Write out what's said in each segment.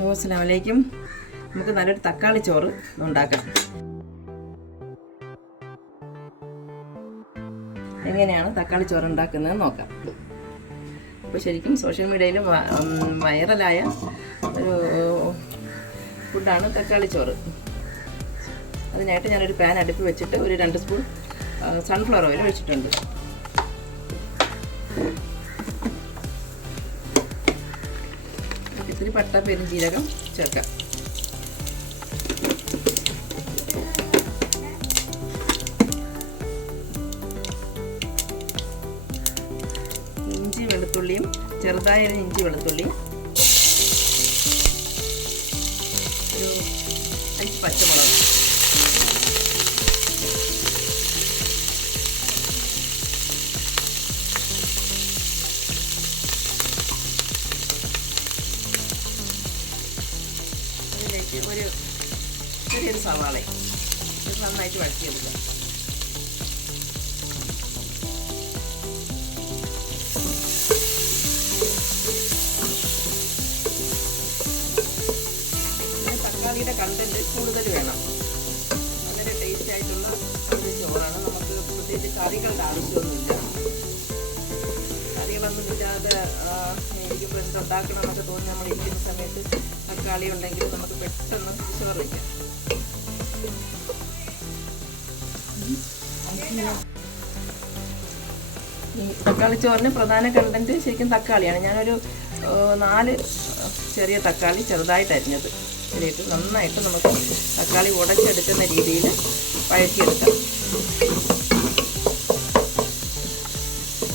അസ്സലാമു അലൈക്കും. നമുക്ക് നല്ലൊരു തക്കാളി ചോറ് ഉണ്ടാക്കാം. എങ്ങനെയാണ് തക്കാളി ചോറ് ഉണ്ടാക്കുന്നത് നോക്കാം. അപ്പോൾ ശരിക്കും സോഷ്യൽ മീഡിയയിൽ വൈറലായ ഒരു ഫുഡാണ് തക്കാളി ചോറ്. അതിനായിട്ട് ഞാനൊരു പാൻ അടുപ്പ് വെച്ചിട്ട് ഒരു 2 സ്പൂൺ സൺഫ്ലവർ ഓയിൽ ഒഴിച്ചിട്ടുണ്ട്. ഇത്തിരി പട്ട പെരുംജീരകം ചേർക്കാം. ഇഞ്ചി വെളുത്തുള്ളിയും ചെറുതായ ഇഞ്ചി വെളുത്തുള്ളിയും ഒരു 5 പച്ചമുളക് അതിലേക്ക് ഒരു ചെറിയൊരു സവാള ഇത് നന്നായിട്ട് വഴറ്റിയെടുക്കാം. തക്കാളിയുടെ കണ്ടന്റ് കൂടുതൽ വേണം. വളരെ ടേസ്റ്റ് ആയിട്ടുള്ള ഒരു ചോറാണ്. നമുക്ക് പ്രത്യേകിച്ച് കറികളുടെ ആവശ്യമൊന്നുമില്ല. കറികളൊന്നും ഇല്ലാതെ ഇരിക്കുമ്പോൾ എന്തുണ്ടാക്കണം എന്നൊക്കെ തോന്നി നമ്മൾ ഇരിക്കുന്ന സമയത്ത് തക്കാളി ഉണ്ടെങ്കിൽ നമുക്ക് പെട്ടെന്ന് ചോറ് വയ്ക്കാം. ഈ തക്കാളി ചോറിന് പ്രധാന കണ്ടന്റ് ശരിക്കും തക്കാളിയാണ്. ഞാനൊരു 4 ചെറിയ തക്കാളി ചെറുതായിട്ട് അരിഞ്ഞത് ഇതിലിട്ട് നന്നായിട്ട് നമുക്ക് തക്കാളി ഉടച്ചെടുക്കുന്ന രീതിയിൽ വഴറ്റിയെടുക്കാം.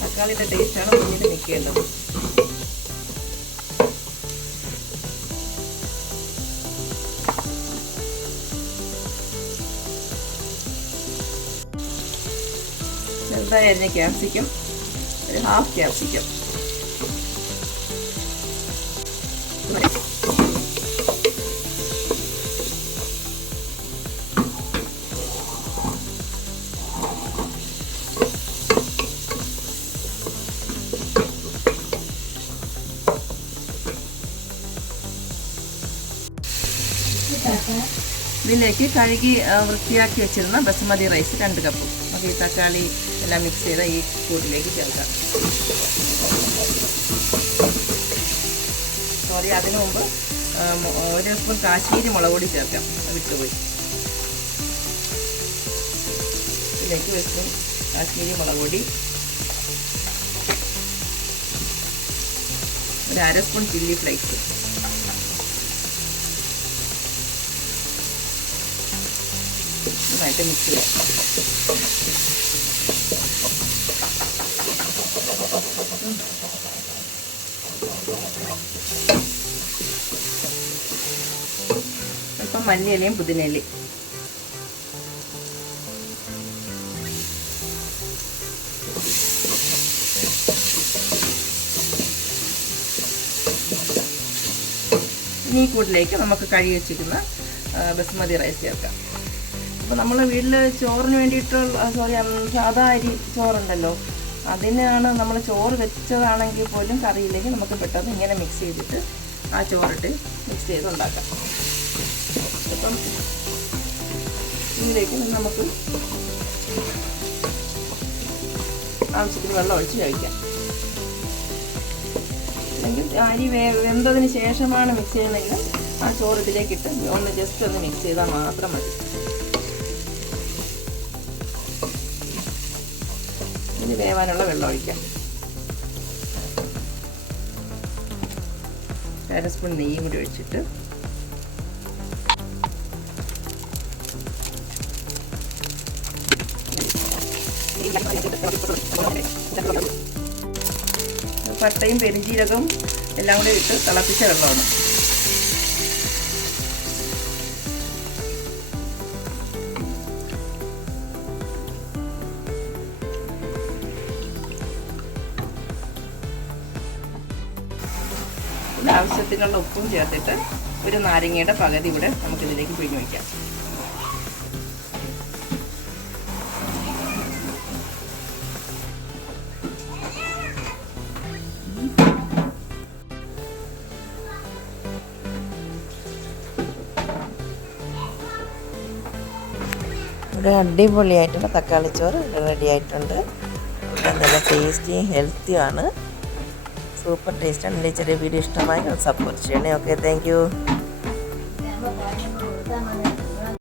തക്കാളിയുടെ ടേസ്റ്റാണ് മുന്നിൽ നിൽക്കേണ്ടത്. ചെറുതായി അരിഞ്ഞ ക്യാപ്സിക്കം ഒരു 1/2 ക്യാപ്സിക്കം ഇതിലേക്ക് കഴുകി വൃത്തിയാക്കി വെച്ചിരുന്ന ബസുമതി റൈസ് 2 കപ്പ് നമുക്ക് ഈ തക്കാളി എല്ലാം മിക്സ് ചെയ്ത ഈ കൂട്ടിലേക്ക് ചേർക്കാം. സോറി, അതിനു മുമ്പ് 1 സ്പൂൺ കാശ്മീരി മുളക് പൊടി ചേർക്കാം, വിട്ടുപോയി. ഇതിലേക്ക് 1 സ്പൂൺ കാശ്മീരി മുളക് പൊടി, ഒരു 1/2 സ്പൂൺ ചില്ലി ഫ്ലേക്സ്, നന്നായിട്ട് മിക്സ് ചെയ്യാം. അല്പം മല്ലിയിലയും പുതിനയിലയും ഇനി ഈ കൂട്ടിലേക്ക് നമുക്ക് കഴുകി വെച്ചിരിക്കുന്ന ബസുമതി റൈസ് ചേർക്കാം. അപ്പോൾ നമ്മൾ വീട്ടിൽ ചോറിന് വേണ്ടിയിട്ടുള്ള സാധാ അരി ചോറുണ്ടല്ലോ, അതിനാണ് നമ്മൾ ചോറ് വെച്ചതാണെങ്കിൽ പോലും കറിയിലേക്ക് നമുക്ക് പെട്ടെന്ന് ഇങ്ങനെ മിക്സ് ചെയ്തിട്ട് ആ ചോറിട്ട് മിക്സ് ചെയ്ത് ഉണ്ടാക്കാം. അപ്പം ഇതിലേക്ക് നമുക്ക് ആവശ്യത്തിന് വെള്ളം ഒഴിച്ച് കഴിക്കാം. അല്ലെങ്കിൽ അരി വെന്തതിന് ശേഷമാണ് മിക്സ് ചെയ്യുന്നതെങ്കിൽ ആ ചോറ് ഇതിലേക്കിട്ട് ഒന്ന് ജസ്റ്റ് ഒന്ന് മിക്സ് ചെയ്താൽ മാത്രം മതി. ഇനി വേവാനുള്ള വെള്ളം ഒഴിക്കാം. 1/2 സ്പൂൺ നെയ്യും കൂടി ഒഴിച്ചിട്ട് പട്ടയും പെരുംജീരകവും എല്ലാം കൂടി ഇട്ട് തിളപ്പിച്ച വെള്ളമാണ്. ആവശ്യത്തിനുള്ള ഉപ്പും ചേർത്തിട്ട് ഒരു നാരങ്ങയുടെ പകുതി കൂടെ നമുക്കിതിലേക്ക് പിഴിഞ്ഞ് വയ്ക്കാം. ഇവിടെ അടിപൊളിയായിട്ടുള്ള തക്കാളി ചോറ് റെഡി ആയിട്ടുണ്ട്. നല്ല ടേസ്റ്റിയും ഹെൽത്തിയുമാണ്. സൂപ്പർ ടേസ്റ്റാണ്. എൻ്റെ ചെറിയ വീഡിയോ ഇഷ്ടമായി സപ്പോർട്ട് ചെയ്യണേ. Okay, thank you.